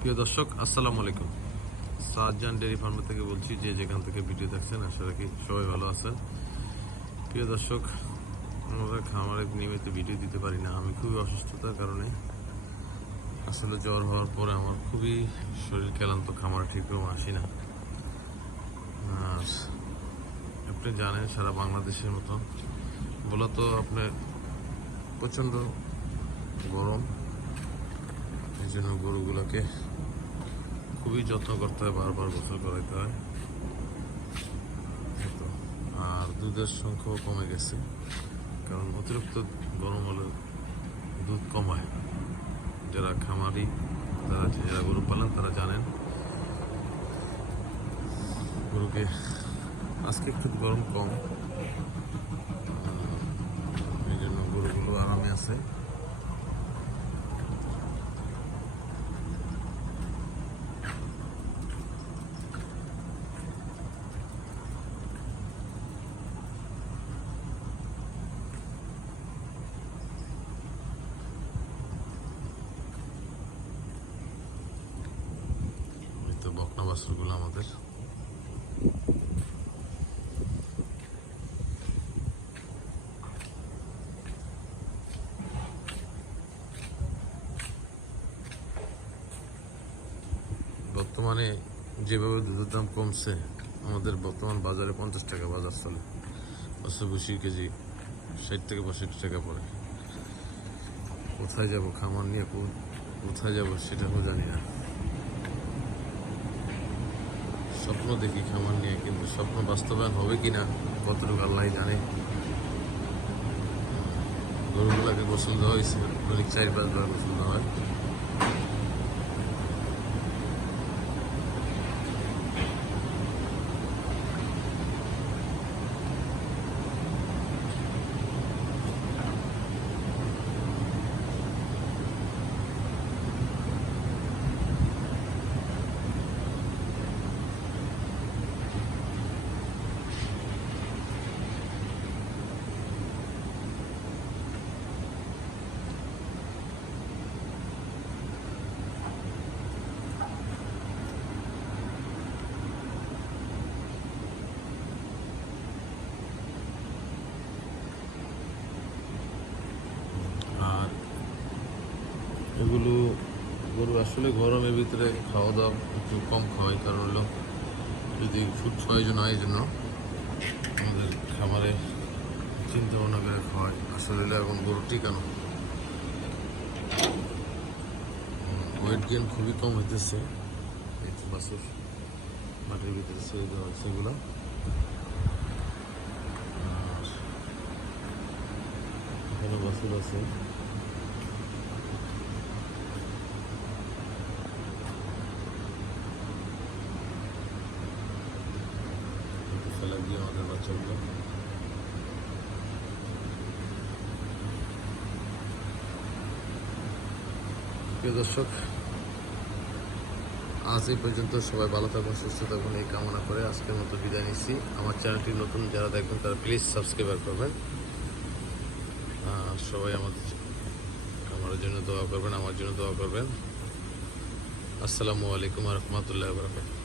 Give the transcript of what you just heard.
প্রিয় দর্শক, আসসালামু আলাইকুম। শাহজাহান ডেয়ারি ফার্ম থেকে বলছি, যে যেখান থেকে ভিডিও দেখছেন আশা রাখি সবাই ভালো আছেন। প্রিয় দর্শক, আমরা খামারে নিয়মিত ভিডিও দিতে পারি না। আমি খুবই অসুস্থতার কারণে, আসলে জ্বর হওয়ার পরে আমার খুবই শরীর ক্লান্ত, খামারে ঠিকও আসি না। আর আপনি জানেন, সারা বাংলাদেশের মতো বলা তো আপনার প্রচণ্ড গরম, এই জন্য গরুগুলোকে খুবই যত্ন করতে হয়, বারবার গোসল করাইতে হয়। আর দুধের সংখ্যাও কমে গেছে, কারণ অতিরিক্ত গরম হলে দুধ কমায়। যারা খামারি, যারা গরু পালেন তারা জানেন। গরুকে আজকে একটু গরম কম, এই জন্য গরুগুলো আরামে আছে। বকনা বাছুরগুলো আমাদের বর্তমানে যেভাবে দুধের দাম কমছে, আমাদের বর্তমান বাজারে 50 টাকা বাজার চলে। 520 কেজি 60 থেকে 65 টাকা পড়ে। কোথায় যাব খামার নিয়ে, কোথায় যাব সেটাও জানি না। স্বপ্ন দেখি খামার নিয়ে, কিন্তু স্বপ্ন বাস্তবায়ন হবে কিনা কতটুকু আল্লাহ জানে। গরুগুলাকে গোসল দেওয়া হয়েছে, 4-5 বার গোসল দেওয়া হয়। আর এগুলো গরু আসলে গরমের ভিতরে খাওয়া দাওয়া একটু কম খাওয়াই, কারণ হলো যদি ফুড প্রয়োজন হয়, এই জন্য আমাদের খামারে চিন্তা ভাবনা করে খাওয়াই। আসলে এখন গরু টিকানো, ওয়েট গেন খুবই কম হইতেছে। বাছুর মাটির ভিতরে ছেড়ে দেওয়া হচ্ছে এগুলো। আর এখানে বাছুর আছে, ফেলা গিয়ে আমাদের বাচ্চাগুলো। প্রিয় দর্শক, আজ এই পর্যন্ত। সবাই ভালো থাকুন, সুস্থ থাকুন, এই কামনা করে আজকের মতো বিদায় নিচ্ছি। আমার চ্যানেলটি নতুন যারা দেখবেন তারা প্লিজ সাবস্ক্রাইব করবেন। সবাই আমার জন্য দোয়া করবেন, আমার জন্য দোয়া করবেন। আসসালামু আলাইকুম ওয়া রাহমাতুল্লাহি ওয়া বারাকাতুহু।